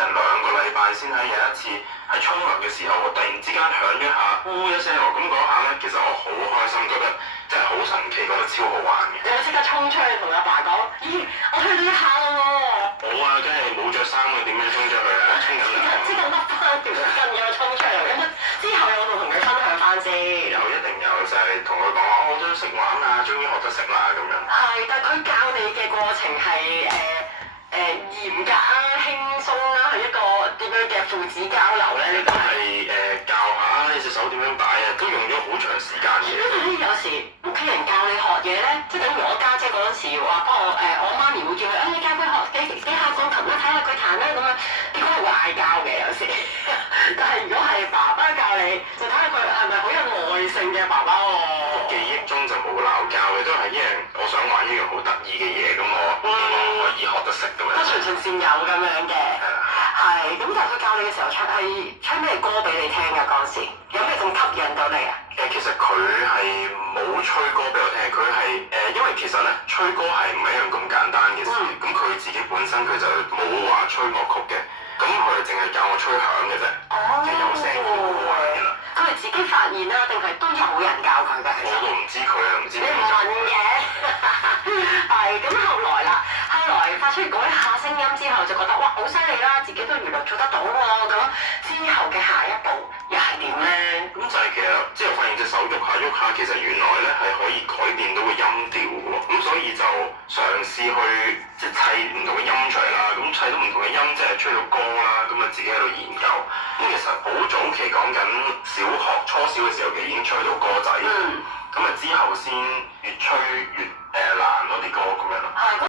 成2個禮拜先喺有一次喺沖涼嘅時候，我突然之間響一下，呼一聲喎，咁嗰下咧，其實我好開心，覺得真係好神奇，覺得超好玩嘅。你會即刻衝出去同阿爸講：咦，我去到一下啦喎！冇啊，梗係冇着衫啊，點樣衝出去啊？沖緊涼。即刻甩翻條筋咁樣衝出嚟，咁之後有冇同佢分享翻先？有，一定有，就係同佢講我都識玩啊，終於學得識啦咁樣。係，但係佢教你嘅過程係嚴格啊、輕鬆啦，係一個點樣嘅父子交流咧？呢個係教下你隻手點樣擺啊，都用咗好長時間嘅。因為咧，有時屋企人教你學嘢咧，即係等於我家姐嗰陣時話幫我媽咪會叫佢你教佢學幾下鋼琴啦，睇下佢彈啦咁樣，結果係會嗌交嘅有時。但係如果係爸爸教你，就睇下佢係咪好有耐性嘅爸爸喎。記憶中就冇鬧交嘅，都係一樣我想玩一樣好得意嘅嘢，咁我希望可以學得識咁樣。都循循善誘咁樣嘅。係，咁但係佢教你嘅時候唱咩歌俾你聽㗎嗰陣時？有咩咁吸引到你啊？其實佢係冇吹歌俾我聽，佢係因為其實咧吹歌係唔係一樣咁簡單嘅事，咁佢自己本身佢就冇話吹樂曲嘅，咁佢淨係教我吹響嘅啫，即係有聲好好玩嘅啦。佢係自己發現啦，定係都有人教佢㗎？其實我都唔知佢啊，唔知你唔問嘅。係咁後來啦，後來發出嗰一下聲音之後，就覺得哇好犀利啦，自己都原來做得到喎。咁之後嘅下一步又係點咧？咁就係其實之後發現隻手喐下喐下，其實原來咧係可以改變到個音調嘅喎，咁所以就嘗試去即係砌唔同嘅音出嚟啦，咁砌到唔同嘅音即係吹到歌啦，咁啊自己喺度研究。咁其實好早期講緊小學初小嘅時候，其實已經吹到歌仔，咁啊之後先越吹越難嗰啲歌咁樣咯。